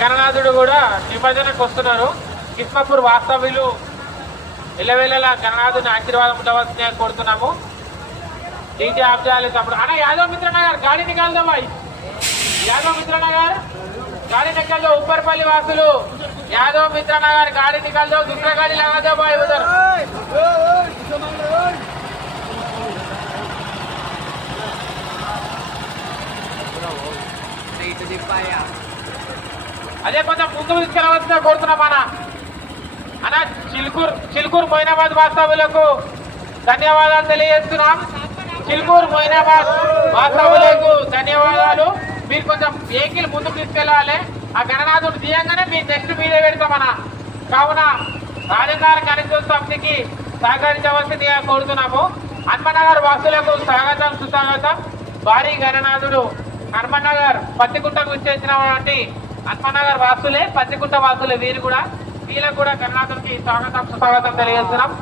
గణనాథుడు కూడా నిమజ్జనకు వస్తున్నారు. కిస్మపూర్ వాస్తవ్యులు ఇళ్ళవేళలా గణనాథుని ఆశీర్వాదం ఉండవలసిందిగా కోరుతున్నాము. डीजे आप जाले तప్పుడు అన్న यादव मित्र नगर गाड़ी निकाल दो भाई, यादव मित्र नगर गाड़ी निकाल दो, ऊपरपल्ली वासुलू यादव मित्र नगर गाड़ी निकाल दो, दूसरा गाड़ी लगा दो भाई उधर। అదే కొంచెం ముందుకు తీసుకెళ్ళవలసిందిగా కోరుతున్నాం అన్న చిలుకూరు మొయినాబాద్ వాస్తవ్యులకు ధన్యవాదాలు తెలియజేస్తున్నాం. చిలుకూరు మొయినాబాద్ వాస్తవులకు ధన్యవాదాలు. మీరు కొంచెం వెహికల్ ముందుకు తీసుకెళ్ళాలి. ఆ గణనాథుడు తీయంగానే మీ నెక్స్ట్ మీదే పెడతామన్నా. కావున రాజంగారి గణేశోత్సవానికి సహకరించవలసిందిగా కోరుతున్నాము. హనుమనగర్ వాసులకు స్వాగతం సుస్వాగతం. భారీ గణనాథుడు హనుమనగర్ పత్తికుంటకు వచ్చేసినటువంటి హనుమనగర్ వాసులే, పత్తికుంట వాసులే వీరు కూడా. వీళ్ళకు కూడా గణనాథుడికి స్వాగతం సుస్వాగతం తెలియజేస్తున్నాం.